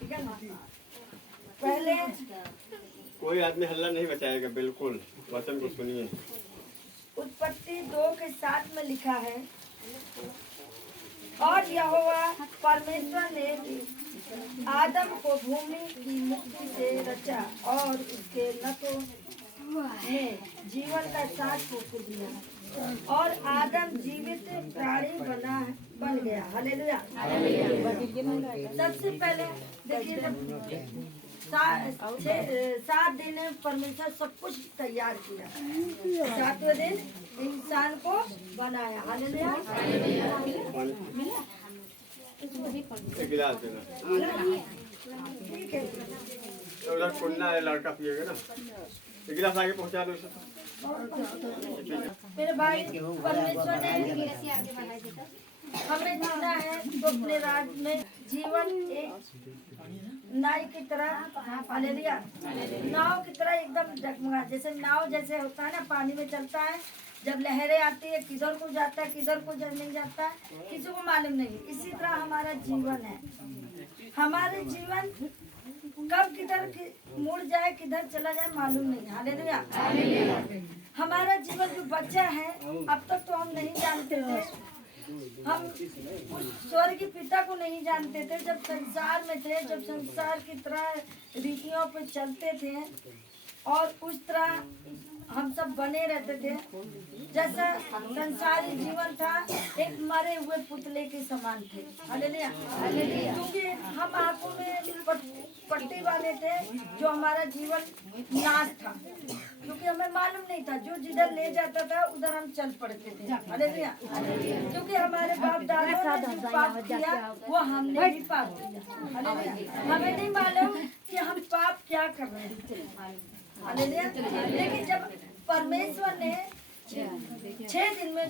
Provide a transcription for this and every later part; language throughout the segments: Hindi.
ठीक है ना। पहले कोई आदमी हल्ला नहीं बचाएगा, बिल्कुल वचन को सुनिए। उत्पत्ति 2:7 में लिखा है, और यहोवा परमेश्वर ने आदम को भूमि की मिट्टी से रचा और उसके नथों में जीवन का सांस फूंक दिया और आदम जीवित प्राणी बन गया। हालेलुया। सबसे पहले देखिए, जब 7 दिन परमेश्वर सब कुछ तैयार किया, 7वें दिन इंसान को बनाया। हालेलुया। एक गिलास देना। ठीक है, उधर कुन्ना है, लड़का पिएगा ना। एक गिलास आगे पहुंचा दो इसे। मेरे भाई, परमेश्वर ने हमें जीना है तो अपने राज में जीवन एक नाव की तरह, हालेलुया, नाव की तरह एकदम जगमगा, जैसे नाव जैसे होता है ना, पानी में चलता है, जब लहरें आती है किधर को जाता है किधर को नहीं जाता है, किसी को मालूम नहीं। इसी तरह हमारा जीवन है। हमारे जीवन कब किधर मुड़ जाए किधर चला जाए मालूम नहीं। हालेलुया। हमारा जीवन जो बच्चा है, अब तक तो हम नहीं जानते थे, हम उस स्वर्गीय पिता को नहीं जानते थे जब संसार में थे, जब संसार की तरह रीतियों पे चलते थे और उस तरह हम सब बने रहते थे। जैसा संसारी जीवन था, एक मरे हुए पुतले के समान थे। हालेलुया। क्योंकि हम आंखों में पट्टी वाले थे, जो हमारा जीवन नाश था, क्योंकि हमें मालूम नहीं था, जो जिधर ले जाता था उधर हम चल पड़ते थे। हालेलुया। क्योंकि हमारे बाप दादा ने जो पाप किया वो हमने भी पाप किया। हालेलुया। हमें नहीं मालूम कि हम पाप क्या कर रहे थे। हालेलुया। लेकिन जब परमेश्वर ने 6 दिन में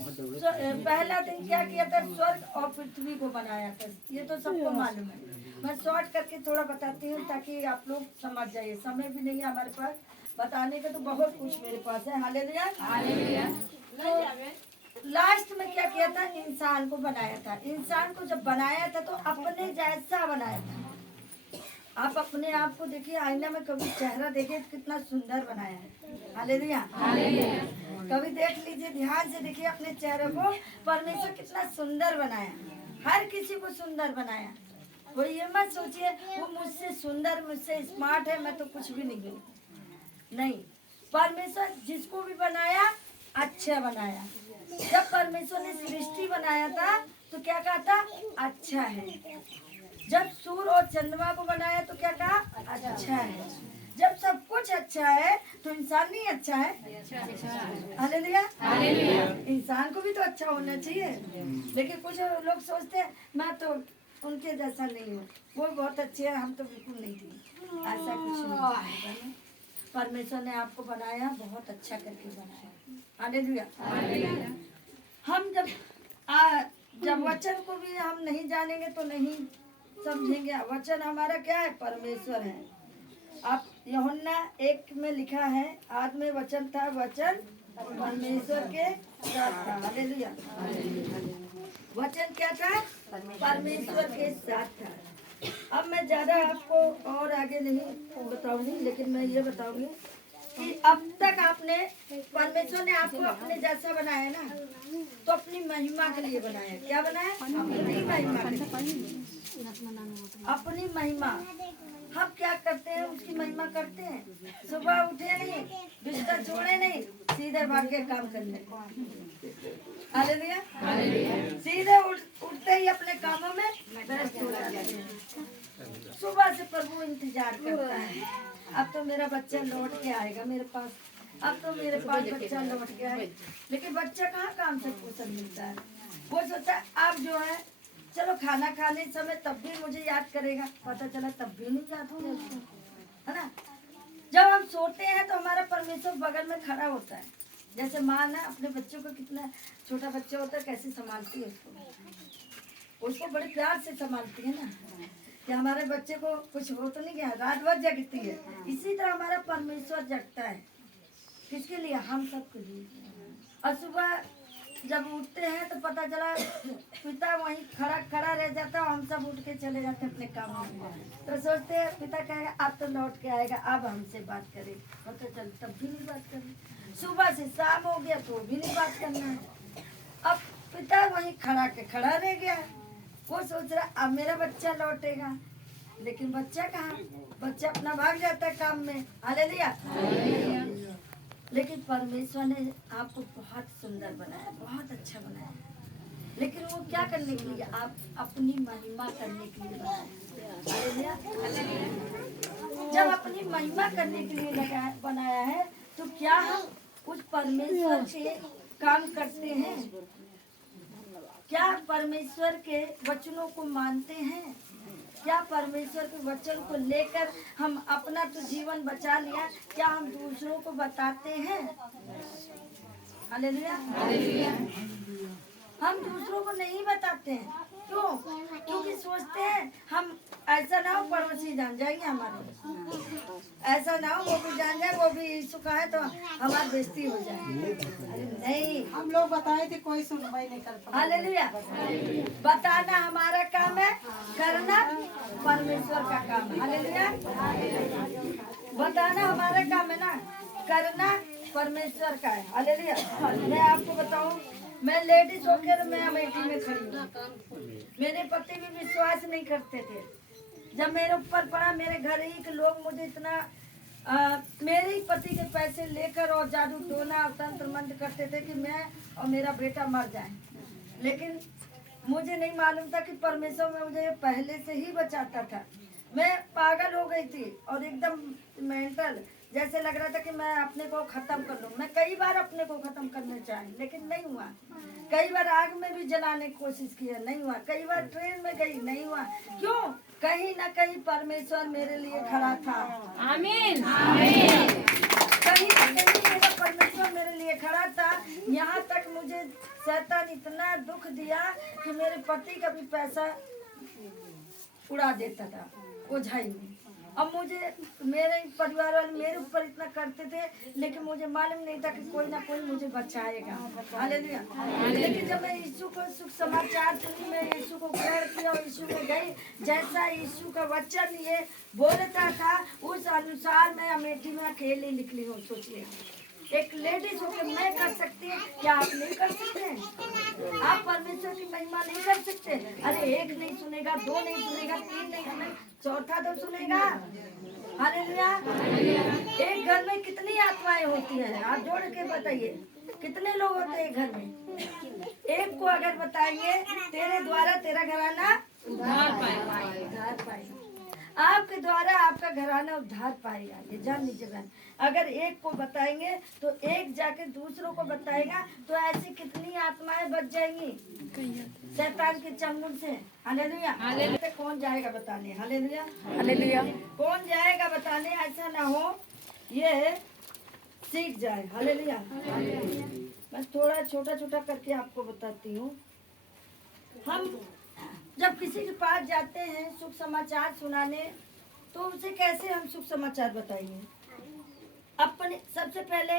पहला दिन क्या किया था, स्वर्ग और पृथ्वी को बनाया था, ये तो सबको मालूम है। मैं शॉर्ट करके थोड़ा बताती हूँ ताकि आप लोग समझ जाइए। समय भी नहीं है हमारे पास बताने का, तो बहुत कुछ मेरे पास है। हालेलुया। तो लास्ट में क्या किया था, इंसान को बनाया था। इंसान को जब बनाया था तो अपने जैसा बनाया था। आप अपने आप को देखिए, आईना में कभी चेहरा देखिए कितना सुंदर बनाया है। हालेलुया। कभी देख लीजिए, ध्यान से देखिए अपने चेहरे को, परमेश्वर कितना सुंदर बनाया। हर किसी को सुंदर बनाया। कोई ये मत सोचिए वो मुझसे सुंदर, मुझसे स्मार्ट है, मैं तो कुछ भी नहीं हूँ। नहीं, परमेश्वर जिसको भी बनाया अच्छा बनाया। जब परमेश्वर ने सृष्टि बनाया था तो क्या कहा था, अच्छा है। जब सूर्य और चंद्रमा को बनाया तो क्या कहा, अच्छा है। जब सब कुछ अच्छा है तो इंसान नहीं अच्छा है। हालेलुया। इंसान को भी तो अच्छा होना चाहिए। लेकिन कुछ लोग सोचते हैं मैं तो उनके जैसा नहीं हूँ, वो बहुत अच्छे हैं, हम तो बिल्कुल नहीं थे। ऐसा कुछ नहीं। परमेश्वर ने आपको बनाया, बहुत अच्छा करके बनाया। हालेलुया। हम जब वचन को भी हम नहीं जानेंगे तो नहीं समझेंगे। वचन हमारा क्या है, परमेश्वर है। आप यूहन्ना 1 में लिखा है, आदि में वचन था, वचन परमेश्वर के साथ था। हालेलुया। वचन क्या था, परमेश्वर के साथ था। अब मैं ज्यादा आपको और आगे नहीं बताऊंगी, लेकिन मैं ये बताऊंगी कि अब तक आपने, परमेश्वर ने आपको अपने जैसा बनाया ना, तो अपनी महिमा के लिए बनाया। क्या बनाया, अपनी महिमा के लिए। अपनी महिमा। हम क्या करते हैं, उसकी महिमा करते हैं। सुबह उठे नहीं, बिस्तर छोड़े नहीं, सीधे भाग के काम करने। हालेलुया। सीधे उठते ही अपने कामों में व्यस्त हो जाते हैं। सुबह से प्रभु इंतजार करता है, अब तो मेरा बच्चा लौट के आएगा मेरे पास, अब तो मेरे पास बच्चा लौट के आए। लेकिन बच्चा कहाँ काम से फुर्सत मिलता है। वो सोचता है अब जो है चलो खाना खाने समय तब भी मुझे याद करेगा, पता चला तब भी नहीं याद किया उसको, है ना। जब हम सोते हैं तो हमारा परमेश्वर बगल में खड़ा होता है। जैसे माँ ना अपने बच्चों को, कितना छोटा बच्चा होता है कैसे संभालती है उसको बड़े प्यार से संभालती है ना, कि हमारे बच्चे को कुछ हो तो नहीं गया, रात भर जगती है। इसी तरह हमारा परमेश्वर जगता है। किसके लिए, हम सबके लिए। और सुबह जब उठते हैं तो पता चला पिता वहीं खड़ा खड़ा रह जाता, हम सब उठ के चले जाते अपने काम में। तो सोचते हैं पिता कहेगा अब तो लौट के आएगा, अब हमसे बात करे, पता चल तब भी नहीं बात करनी। सुबह से शाम हो गया तो भी नहीं बात करना है। अब पिता वहीं खड़ा के खड़ा रह गया, वो सोच रहा अब मेरा बच्चा लौटेगा, लेकिन बच्चा कहाँ, बच्चा अपना भाग जाता है काम में। हालेलुया। लेकिन परमेश्वर ने आपको बहुत सुंदर बनाया, बहुत अच्छा बनाया, लेकिन वो क्या करने के लिए, आप अपनी महिमा करने के लिए बनाया। हालेलुया। जब अपनी महिमा करने के लिए बनाया है तो क्या हम उस परमेश्वर के काम करते हैं? क्या परमेश्वर के वचनों को मानते हैं? क्या परमेश्वर के वचन को लेकर हम अपना तो जीवन बचा लिया, क्या हम दूसरों को बताते हैं? हालेलुया। हम दूसरों को नहीं बताते हैं, क्यों? क्योंकि सोचते हैं हम ऐसा ना हो पड़ोसी जान जाएंगे हमारे, ऐसा ना हो वो भी जान जाए, वो भी यीशु का है तो हमारी बेइज्जती हो जाए। अरे नहीं, हम लोग बताए थे कोई सुनवाई नहीं कर पाया। हालेलुया। बताना हमारा काम है, करना परमेश्वर का काम है। हालेलुया। बताना हमारा काम है ना, करना परमेश्वर का है। हालेलुया। मैं आपको बताऊं, मैं लेडीज होकर मैं अमेठी में खड़ी हूँ। मेरे पति भी विश्वास नहीं करते थे। जब मेरे ऊपर पड़ा, मेरे घर ही के लोग मुझे इतना मेरे ही पति के पैसे लेकर और जादू टोना और तंत्र मंत्र करते थे कि मैं और मेरा बेटा मर जाए, लेकिन मुझे नहीं मालूम था कि परमेश्वर में मुझे पहले से ही बचाता था। मैं पागल हो गई थी और एकदम मेंटल, जैसे लग रहा था कि मैं अपने को खत्म कर लूं। मैं कई बार अपने को खत्म करना चाही, लेकिन नहीं हुआ। कई बार आग में भी जलाने की कोशिश की है, नहीं हुआ। कई बार ट्रेन में गई, नहीं हुआ। क्यों? कहीं ना कहीं परमेश्वर मेरे लिए खड़ा था। आमीन। कहीं ना कहीं मेरा परमेश्वर मेरे लिए खड़ा था। यहाँ तक मुझे शैतान इतना दुख दिया कि मेरे पति का भी पैसा उड़ा देता था ओझाई में। अब मुझे मेरे परिवार वाले मेरे ऊपर इतना करते थे, लेकिन मुझे मालूम नहीं था कि कोई ना कोई मुझे बचाएगा। हालेलुया। लेकिन जब मैं यीशु को सुख समाचार सुनी, मैं यीशु को ग्रहण किया और यीशु में गई, जैसा यीशु का वचन ये बोलता था उस अनुसार मैं अमेठी में अकेले निकली हूँ। सोचिए, एक लेडीज होकर मैं कर सकती हूँ, क्या आप नहीं कर सकते? आप परमेश्वर की महिमा नहीं कर सकते? अरे एक नहीं सुनेगा, दो नहीं सुनेगा, तीन नहीं सुनेगा, चौथा तो सुनेगा। हालेलुया। एक घर में कितनी आत्माएं होती हैं? आप जोड़ के बताइए, कितने लोग होते हैं घर में? एक को अगर बताएंगे तेरे द्वारा तेरा घराना उद्धार पाएगा, आपके द्वारा आपका घराना उद्धार पाएगा, ये जान लीजिए बहन। अगर एक को बताएंगे तो एक जाके दूसरों को बताएगा, तो ऐसी कितनी आत्माएं बच जाएंगी शैतान के चंगुल से। हालेलुया। हालेलुया। कौन जाएगा बताने? हालेलुया। हालेलुया। कौन जाएगा बताने? ऐसा ना हो ये सीख जाए। हालेलुया। मैं थोड़ा छोटा छोटा करके आपको बताती हूँ। हम जब किसी के पास जाते हैं सुख समाचार सुनाने, तो उसे कैसे हम सुख समाचार बताएंगे? अपने सबसे पहले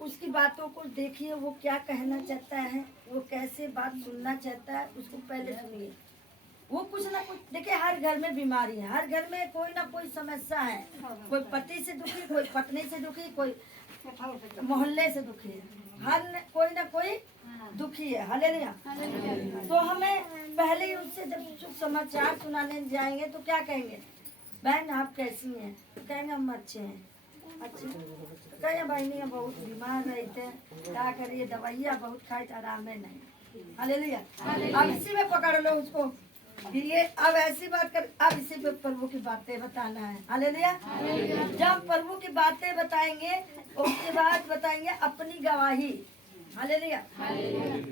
उसकी बातों को देखिए, वो क्या कहना चाहता है, वो कैसे बात सुनना चाहता है, उसको पहले सुनिए। वो कुछ ना कुछ, देखिए हर घर में बीमारी है, हर घर में कोई ना कोई समस्या है। कोई पति से दुखी, कोई पत्नी से दुखी, कोई मोहल्ले से दुखी है, कोई ना कोई दुखी है। हालेलुया। तो हमें पहले ही उससे जब सुख समाचार सुनाने जाएंगे तो क्या कहेंगे? बहन आप कैसी हैं? तो कहेंगे हम अच्छे हैं। अच्छे तो कहेंगे बहनी बहुत बीमार रहते हैं, क्या करिए, दवाइयाँ बहुत खाए तो आराम है नहीं। हालेलुया। अब इसी में पकड़ लो उसको कि ये अब ऐसी बात कर, अब इसी पे प्रभु की बातें बताना है। हालेलुया। जब प्रभु की बातें बताएंगे उसके बाद बताएंगे अपनी गवाही। हालेलुया।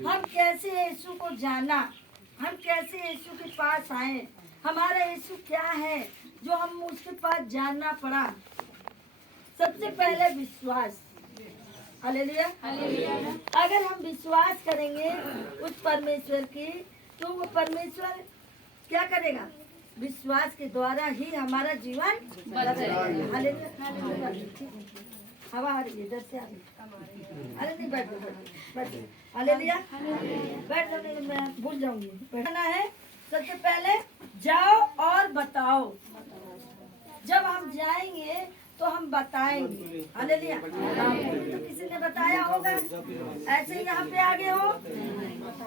हम कैसे यीशु को जाना, हम कैसे यीशु के पास आए, हमारा यीशु क्या है जो हम उसके पास जानना पड़ा। सबसे पहले विश्वास। हालेलुया। अगर हम विश्वास करेंगे उस परमेश्वर की, तो वो परमेश्वर क्या करेगा? विश्वास के द्वारा ही हमारा जीवन बदलेगा। हालेलुया। हवा आ रही है, इधर से आ रही है। अरे नहीं, बैठ जाओ, बैठ जाओ। हालेलुया, बैठ जाओ, नहीं मैं भूल जाऊंगी। बैठना है। सबसे पहले जाओ और बताओ। जब हम जाएंगे तो हम बताएंगे। हालेलुया। आपको भी तो किसी ने बताया होगा, ऐसे यहाँ पे आगे हो,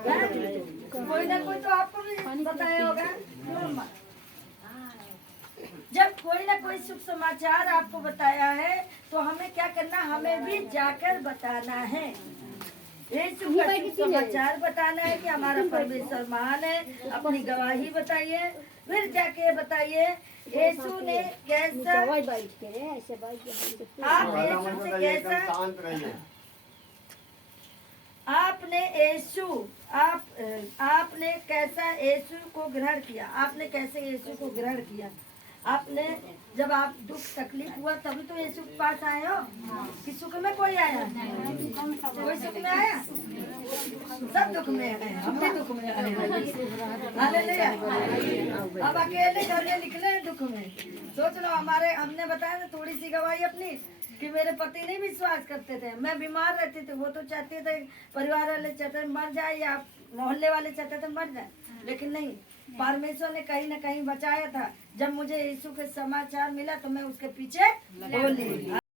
हैं? कोई ना कोई तो आपको भी बताया होगा। क्यों अम्मा? जब कोई ना कोई शुभ समाचार आपको बताया है तो हमें क्या करना, हमें भी जाकर बताना है। यीशु का शुभ समाचार बताना है कि हमारा परमेश्वर महान है। अपनी गवाही बताइए, फिर जाके बताइए यीशु ने कैसा, आप यीशु से कैसा, शांत रहिए। आपने कैसा यीशु को ग्रहण किया। आपने कैसे यीशु को ग्रहण किया। आपने जब आप दुख तकलीफ हुआ तभी तो यीशु के पास आए हो कि सुख में कोई आया, कोई सुख में आया, सब दुख में आए, हम भी दुख में आए। हालेलुया। अब अकेले घर में निकले दुख में। सोच लो, हमारे हमने बताया ना थोड़ी सी गवाही अपनी कि मेरे पति नहीं विश्वास करते थे, मैं बीमार रहती थी, वो तो चाहते थे, परिवार वाले चाहते थे मर जाए या मोहल्ले वाले चाहते थे मर जाए, लेकिन नहीं, परमेश्वर ने कहीं ना कहीं बचाया था। जब मुझे यीशु के समाचार मिला तो मैं उसके पीछे बोली।